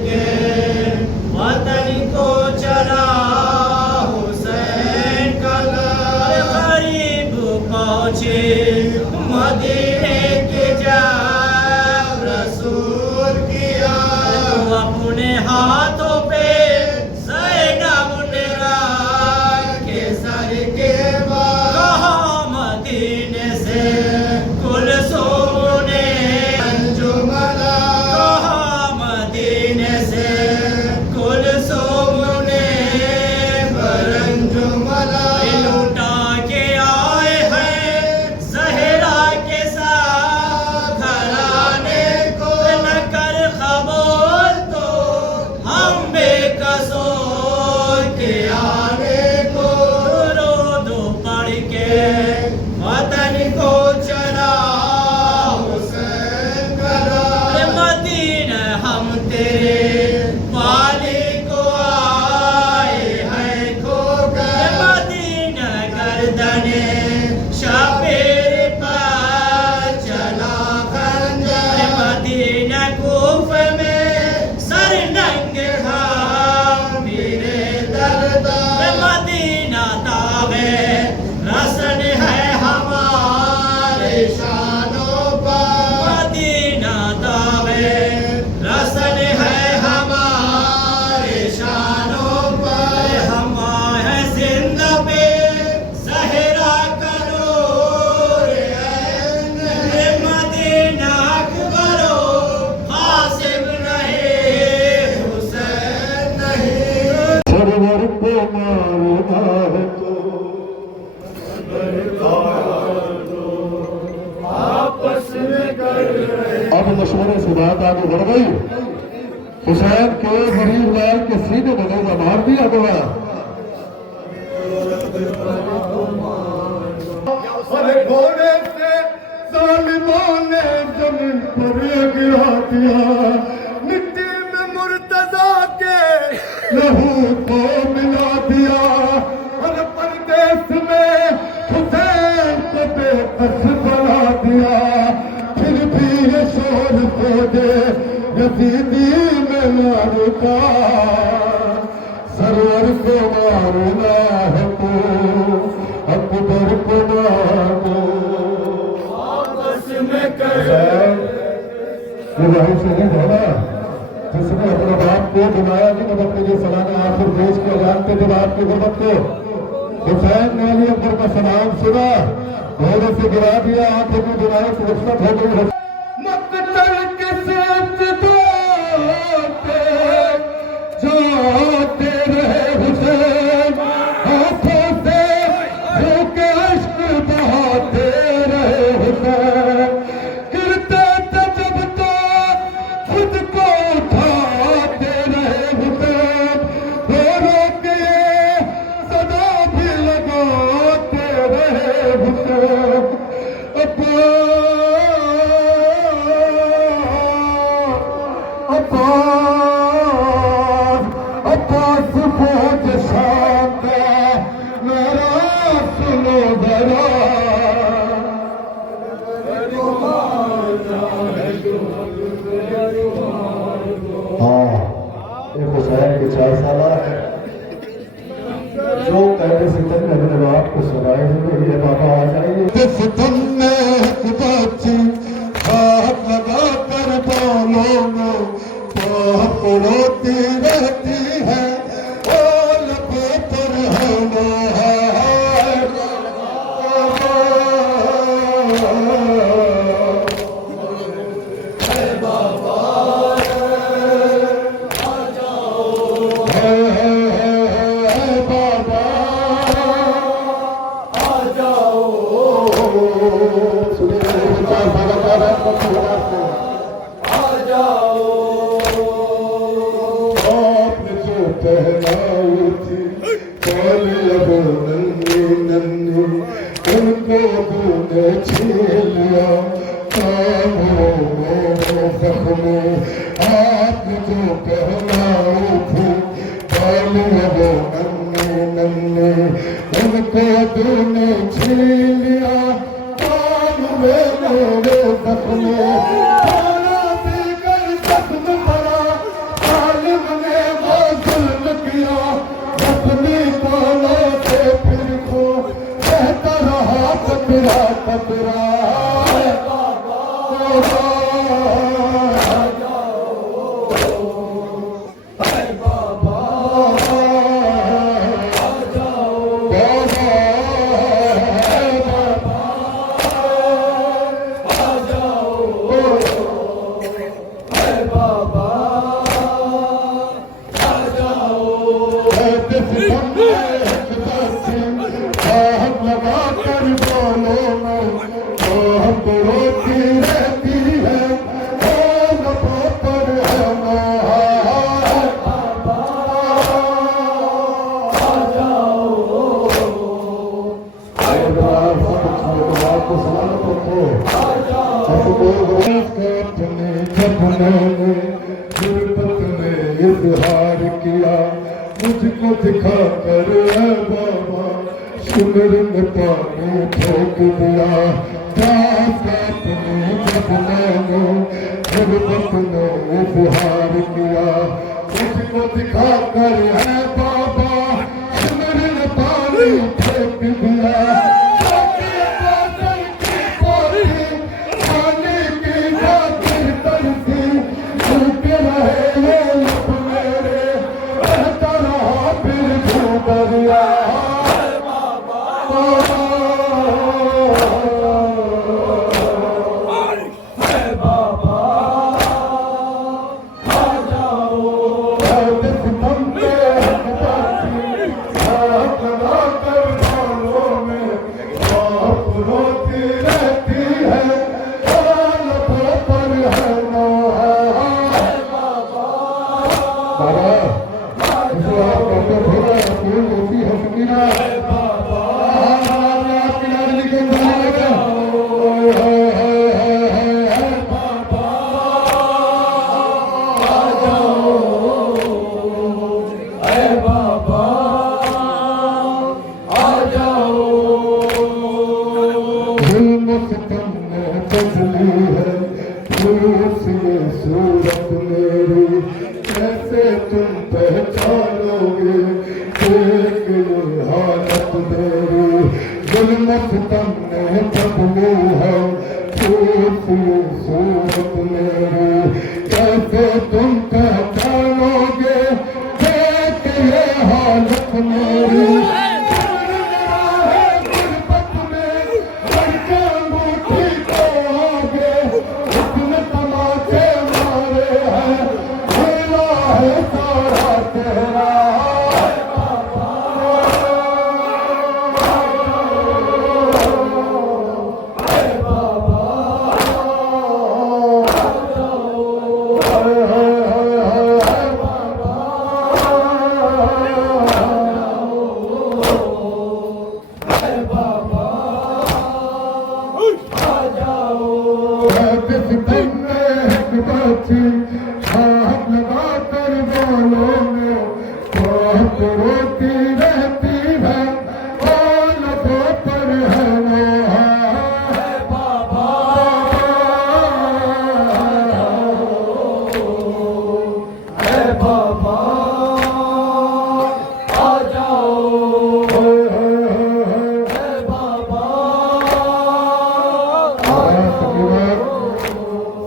के वतन को चला हुसैन का लाल। गरीब पहुँचे मदीने के जब रसूल किया, अपने हाथों पे ज़ैनब ने रखे सर के बाल। कहा मदीने से कुलसूम ने अंजुमला, कहा मदीने से कुलसूम ने बरंजुमला। लूटा के आए हैं ज़हरा के साथ घराने को, न कर कबूल तो हम बेकसूर के आने को। रोद पढ़ के वतन को चला हुसैन का लाल। मदीना हम तेरे वाले को आए हैं खोकर, मदीना गर्दने शबीर पर चला खंजर। मदीना कूफे में सर नंगे हम मेरे दर्द। मदीना ताबे रसन है हमारे शानों पर, मदीना ताबे रसन है हमारे शानों पर। हम हैं जिंदा पे ज़हरा का नूर है, मदीना अकबरो हासिब नहीं हुसैन नहीं। सरवर को मारना है तो आपस में कर अब मशवरे से बात आगे बढ़ गई। हुसैन के गरीब लाल के सीने में नेजा मार दिया गया। अरे घोड़े से जालिमों ने जमीन पर गिरा दिया, मिट्टी में मुर्तजा के लहू को मिला दिया। अरे परदेश में हुसैन को बेबस बना दिया, फिर भी ये शोर को दे यजीदी में लाने का। सरवर को मारना है तो अकबर को मारो आपस में कर। ये वही शहीद है ना जिसने अपने बाप को बनाया नहीं, मदद के लिए सलाना आखिर देश को जानते थे बाप की गुर्बत को। हुसैन ने अली अकबर का सलाम सुना, घोड़े से गिरा दिया, आंखों में दिमाग से रुखसत हो गई। मक्तल के साथ जाते रहे हुसैन, हाथों से झोंके अश्क बहाते रहे हुसैन। गिरते थे जब तो खुद को उठाते रहे हुसैन, रो रो के सदा भी लगाते रहे हुसैन। अब्बास फौज शांत मेरा सुनो जरा। हाँ, ये हुसैन की 4 साल है जो कहने से तक अपने बाप को सुनाए हुए ये बाबा आ जाइए। तुमने बच्ची हाथ लगा कर बोलो बाप रोती रहती है, ओ लबों पर होना है। पहनाई थी पहले अब नन्ही नन्ही, उनको तूने छीन लिया कामों जख्मों। आप जो पहनाई थी पहले अब नन्ही नन्ही, उनको तूने छीन लिया कामों मेरे जख्मों। इजहार किया मुझको दिखा कर है बाबा सिमर में पानी फेंक दिया प्यास अपनी जब मैंने गुरबत में इजहार किया मुझको दिखा कर है बाबा सिमर में पानी फेंक दिया सूरत मेरी कैसे तुम पहचानोगे देख ये हालत मेरी जुल्मत तुमने बदली है सूरत मेरी कैसे तुम पहचानोगे देख ये हालत मेरी हाथ लगा कर बालों में बहुत रोती रहती है लबों पर है बाबा है बाबा आ जाओ है बाबा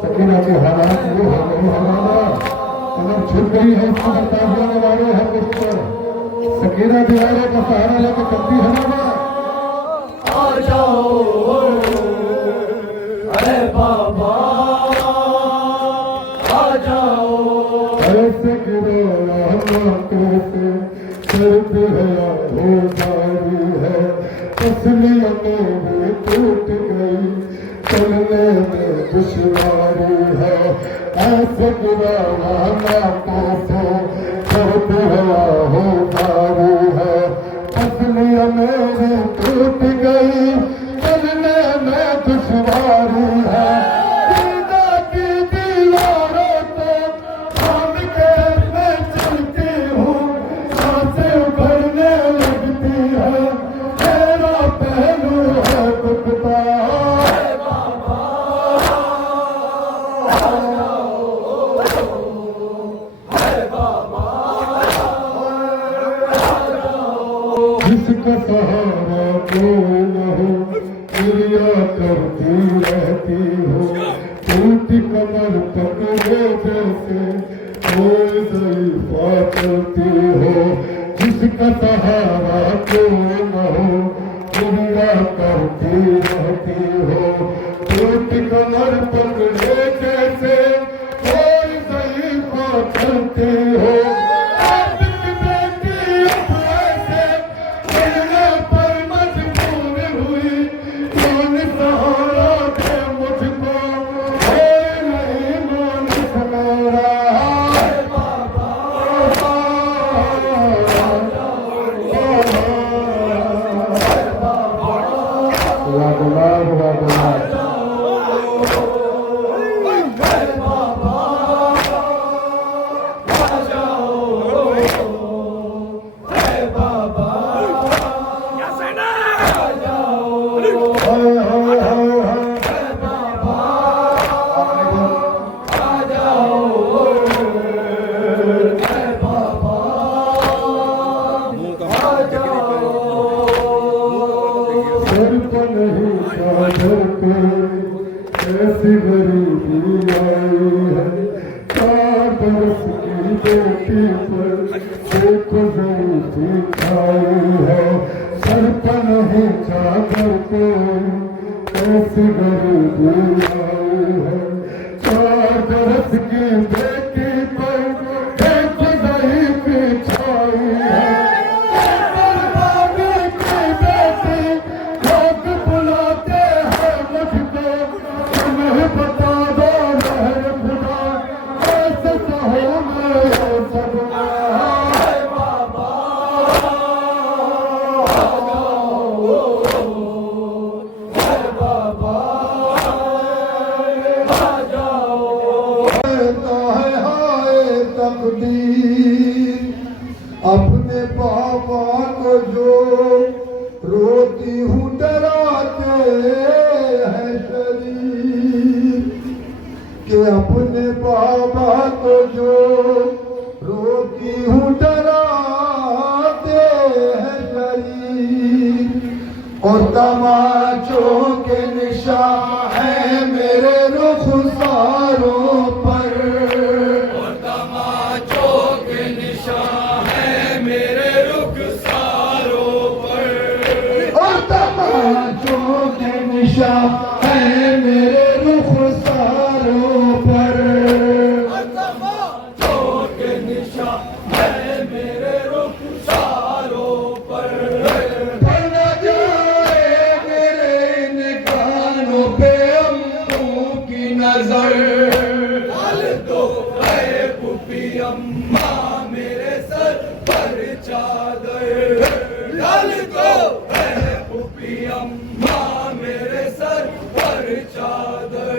सकीना के हालात ये है छुप गई है इसको बता देने वाले हैं कुछ पर सकीना दीवारों का सहारा लेकर चलती है ना आ जाओ अरे बाबा आ जाओ ऐसे गिरो कैसे सर्द है हो जारी है तस्लीम मेरी टूट गई चलने में दुश्वारी है ऐसे गिराना कैसे सर्द है हो जारी है तस्लीम मेरी टूट गई चलने में दुश्वारी है जिसका सहारा कोई नहीं क्रिया करती रहती हो टूटी कमर पकड़े जैसे कोई ज़ईफ़ा चलती हो जिसका सहारा कोई न हो क्रिया करती रहती हो टूटी कमर पकड़े जैसे कोई ज़ईफ़ा चलती हो बेटी पर देखो जरूरी छाई है, सर पर नहीं चादर को कैसी गरीबी आई है। 4 बरस की बेटी पर देखो जरूरी छाई है, बर्बादी की बेटी लोग बुलाते हैं मुझको, तुम्हें बता दो रहर खुदा कैसे सहूं मैं ये सब। अपने पापा को जो रोती हूँ डराते हैं शरीर, कि अपने पापा को जो रोती हूँ डराते हैं शरीर, और तमाचों के निशान है मेरे रुखसारों पर, है मेरे रुखसारों पर, के निशान है मेरे रुखसारों पर। पड़ न जाए मेरे इन कानों पे अम्मों की नजर, डाल दो है पुपी अम्मा मेरे सर पर चादर, डाल दो है पुपी अम्मा मेरे सर पर चादर।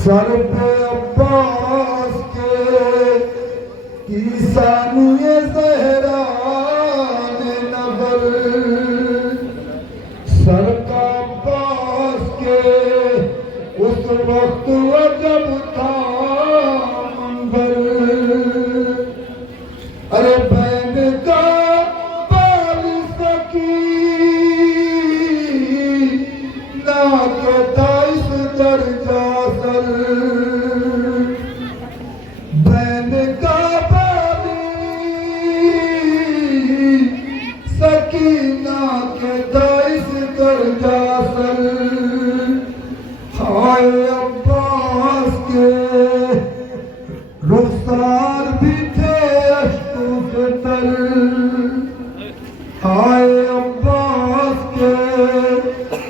सर पे अब्बास के ईसानिए ज़हरा ने नज़र, सर का अब्बास के उस वक्त अजब था मंजर, अरे बहन का बाल सकी ना कहता इस दर्जा सर, बहन का बाली सकीना कहता इस दर्जा सर। हाय अब्बास के रुखसार भी थे अश्कों से तर, हाय अब्बास के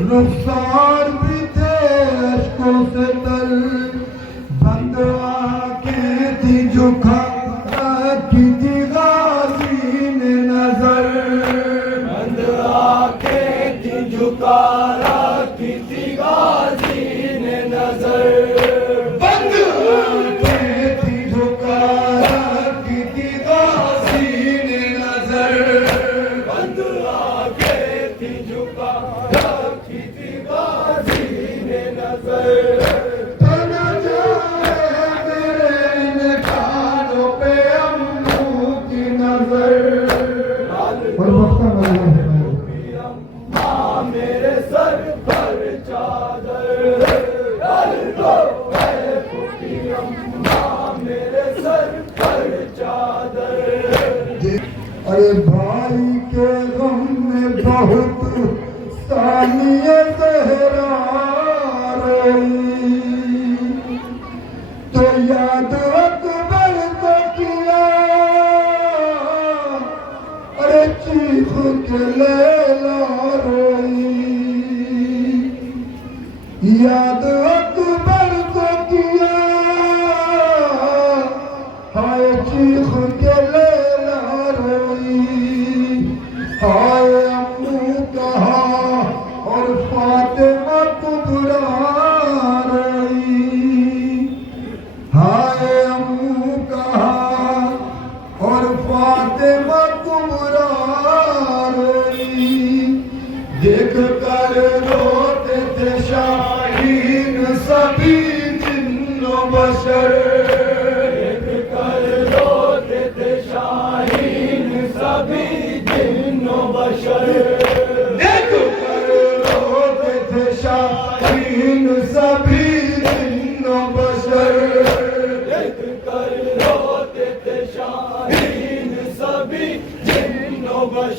रुखसार भी थे अश्कों से तर, बंद आंखें थी झुका की थी गाजी ने नजर, बंद आंखें थी झुका रखी थी गाजी ने नजर, बंद आंखें थी झुका की थी गाजी ने नजर, बंद आंखें थी झुका रखी थी गाजी ने नजर। न जाए मेरे इन कानों पे अम्मों की नजर। और वक्ता वाला है अम्मा मेरे सर पर चादर, डाल दो है पुपी अम्मा मेरे सर पर चादर। अरे भाई के गम में बहुत सानिए ज़हरा रोई, तो याद अकबर को किया अरे चीख के लैला रोई, याद अकबर को किया हाय चीख के लैला रोई, हाय अम्मू कहा और फातिमा कुबरा रोई, हाय अम्मू कहा और फातिमा कुबरा रोई, देख कर रोते थे शाहीन सभी जिन्नो बशर, देख कर रोते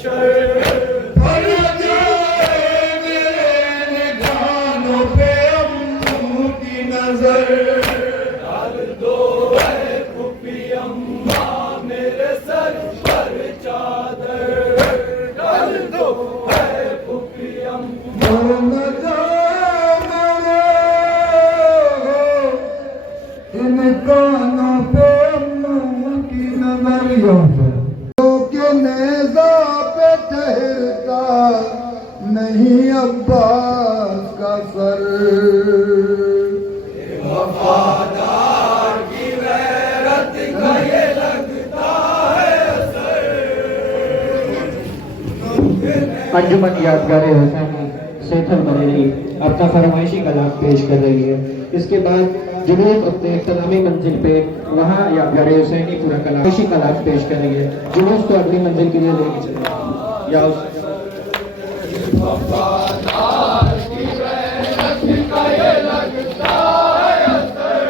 हशर पड़ जाए मेरे निगाहों पे अम्मू की नजर। डाल दो है पुप्पी अम्मा मेरे सर पर चादर, डाल दो है पुप्पी अम्मा। न जाए मेरे इन कानों पे अम्मू की नजर। के नेज़ा पे ठहरता नहीं अब्बास का सर। वफादार की गैरत का ये लगता है असर। अंजुमन यादगार हुसैनी सेठल बरेली अपना फरमाइशी कलाम पेश कर रही है। इसके बाद जुलूस अपने इख्तितामी मंजिल पे वहाँ यादगार हुसैनी पूरा फरमाइशी कलाम पेश कर रही है। जुलूस को अगली मंजिल के लिए लेके चले या वफादार की गैरत का ये लगता है असर।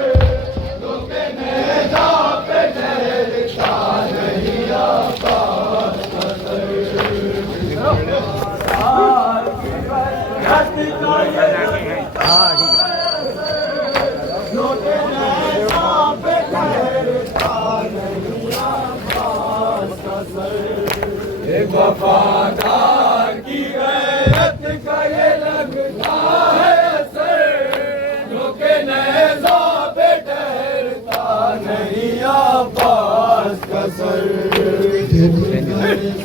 लोके नेज़ा पे ठहरता नहीं अब्बास का सर। वफादार की गैरत का ये लगता है असर। लोके नेज़ा पे ठहरता नहीं अब्बास का सर। एक वफादार की गैरत का ये लगता है असर। जो के नेज़ा पे ठहरता नहीं अब्बास का सर।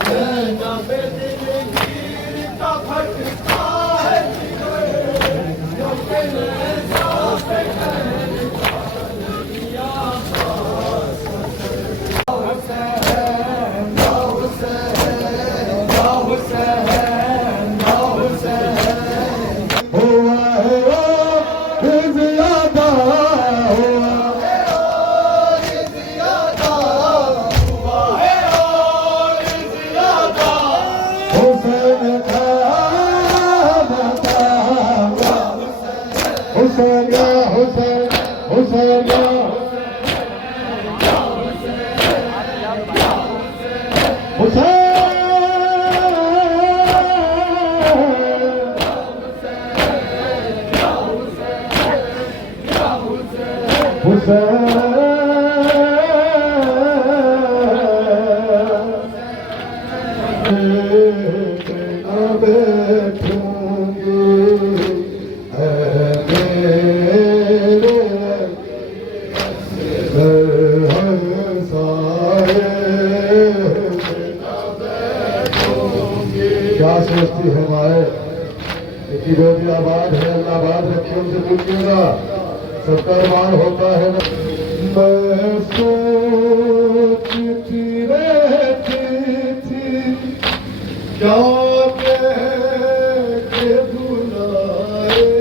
सेना पे दिलगीर का फटता है जिगर। जो के नेज़ा पे ठहरता नहीं अब्बास का सर। हुसैन या हुसैन या हुसैन या हुसैन। हुआ है वो ज़ियादा हुआ हुसैन था हुसैन या हुसैन हुसैन या क्या सोचती है माए कि रोजी आबाद है, अल्लाह आबाद रखे, उनसे पूछिएगा सबका अरमान होता है ना। मैं सोचती रहती थी क्या कह के बुलाएगा,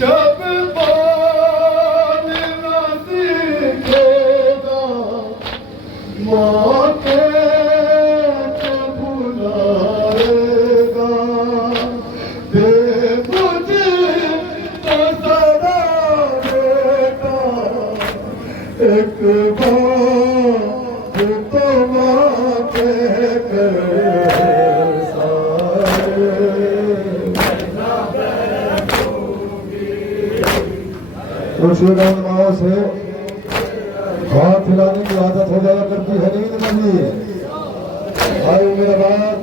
जब बाल न दिखेगा माँ के बुलाएगा। दे मुझे नज़रा बेटा एक बात तो माँ कह कर माओ से हाथ हिलाने की आदत हो जाया करती है नींद में भी। भाई मेरा बात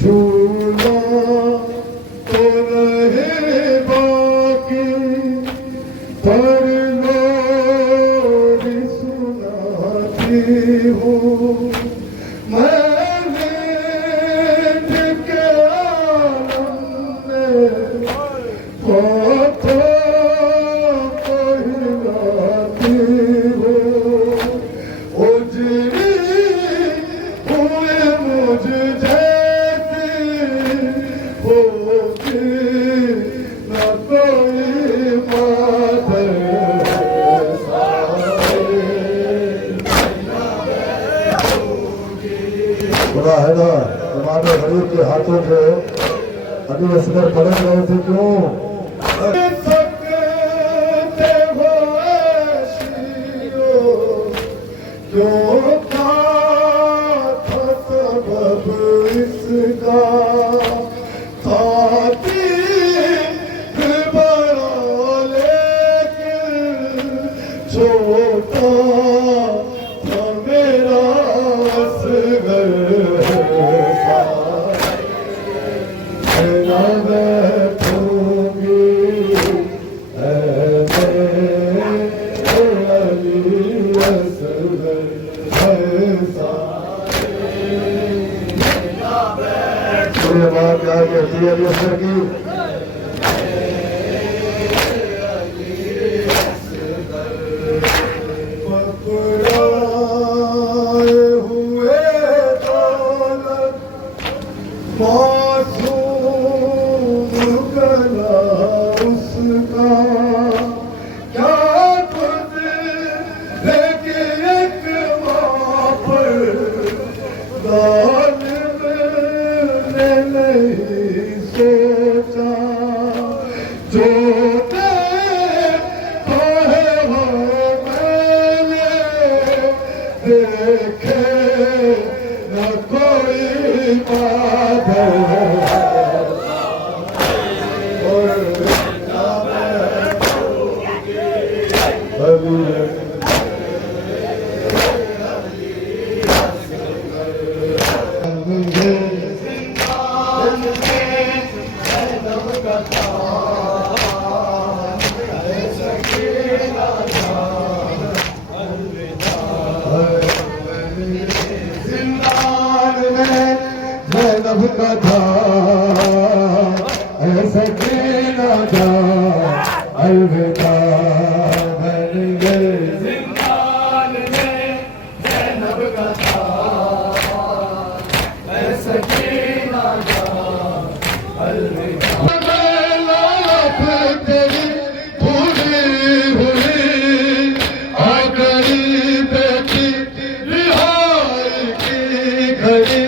झूला तो रहे बाकी पर लोरी सुनाती हूँ मैंने के आलम में हाथों को हिलाती हूँ। उजड़ी हुए मुझ जैसी होती न कोई माधर खुदा है ना तुम्हारे गरीब के हाथों से अभी असगर पलट रहे थे क्यों? सकते हो ऐशियो, क्यों था सबब इसका, था दिल बड़ा लेकिन छोटा था मेरा असगर सा। मेरा बैठूंगी क्या कहती है अभी असर की? पकड़ाए हुए दौलत मासूम गला उसका, क्या खुद लेकिन एक माँ पर जालिम ने नहीं सोचा, जो देखा है वो मैंने देखे न कोई बात जैनब का था ऐसा ना जा अलविदा बन गए जिंदान में जैनब का था ऐसा ना जा अलविदा। तेरी पूरी हुई आखिरी बेटी रिहाई की घड़ी,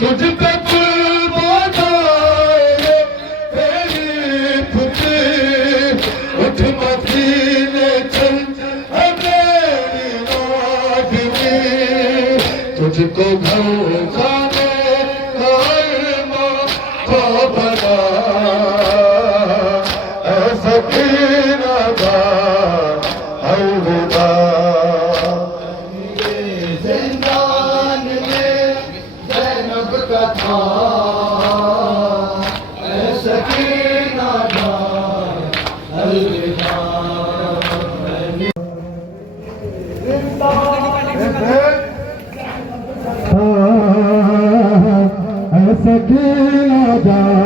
तुझ पे कुर्बान आए तेरी फुटी, उठ मदीने चल मेरी नागिनी, तुझको घर जाने का मौका बना ऐसा कीना था अलविदा। जिंदान में जैनब का था ऐसा कीना था अलविदा। ऐसा कीना था